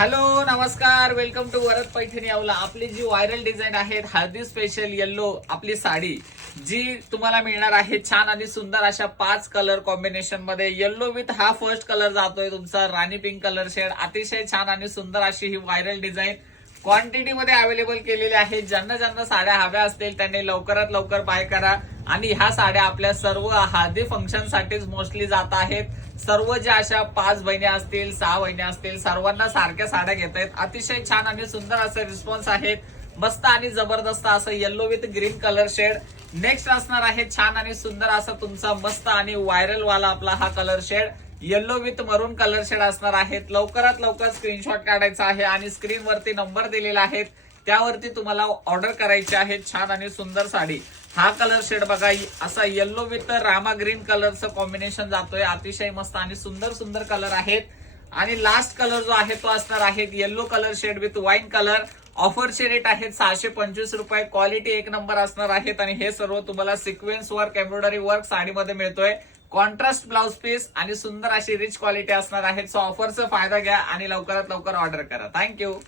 Hello नमस्कार, welcome to Varad Paithani अवला. आपली जी व्हायरल डिझाईन आहे हळदी स्पेशल येल्लो आपली साडी जी तुम्हाला मिळणार आहे छान आणि सुंदर अशा 5 कलर कॉम्बिनेशन मध्ये. येल्लो विथ हा फर्स्ट कलर जातोय तुमचा राणी पिंक कलर शेड. अतिशय छान आणि सुंदर अशी ही व्हायरल डिझाईन क्वांटिटी मध्ये अवेलेबल केलेली आहे. ज्यांना ज्यांना साड्या हव्या असतील त्यांनी लवकरात लवकर बाय करा. आणि ह्या साड्या आपल्या सर्व हळदी फंक्शन साठीच मोस्टली जात आहेत. सर्व ज्या अशा 5 बहिणी असतील 6 बहिणी असतील सर्वांना सारख्या साड्या घेत आहेत. अतिशय छान आणि सुंदर असे रिस्पॉन्स आहेत. मस्त आणि जबरदस्त असं yellow with green colour shade. Next असणार आहे छान आणि सुंदर असा तुमचा मस्त आणि व्हायरल वाला आपला हा कलर शेड येल्लो विथ मरून कलर शेड असणार आहेत. लवकरात लवकर स्क्रीनशॉट काढायचा आहे आणि स्क्रीन वरती नंबर दिलेला आहे त्यावरती तुम्हाला ऑर्डर करायची आहे छान आणि सुंदर साडी. हा कलर शेड बघा असा येल्लो विथ रामा ग्रीन कलरचं कॉम्बिनेशन जातोय. अतिशय मस्त आणि सुंदर सुंदर कलर आहेत. आणि लास्ट कलर जो आहे तो असणार आहे yellow colour shade with wine colour. ऑफरचे रेट आहेत 625 रुपये. क्वालिटी एक नंबर असणार आहेत आणि हे सर्व तुम्हाला सिक्वेन्स वर्क एम्ब्रॉयडरी वर्क साडीमध्ये मिळतोय. कॉन्ट्रास्ट ब्लाउज पीस आणि सुंदर अशी रिच क्वालिटी असणार आहे. सो ऑफरचा फायदा घ्या आणि लवकरात लवकर ऑर्डर करा. थँक्यू.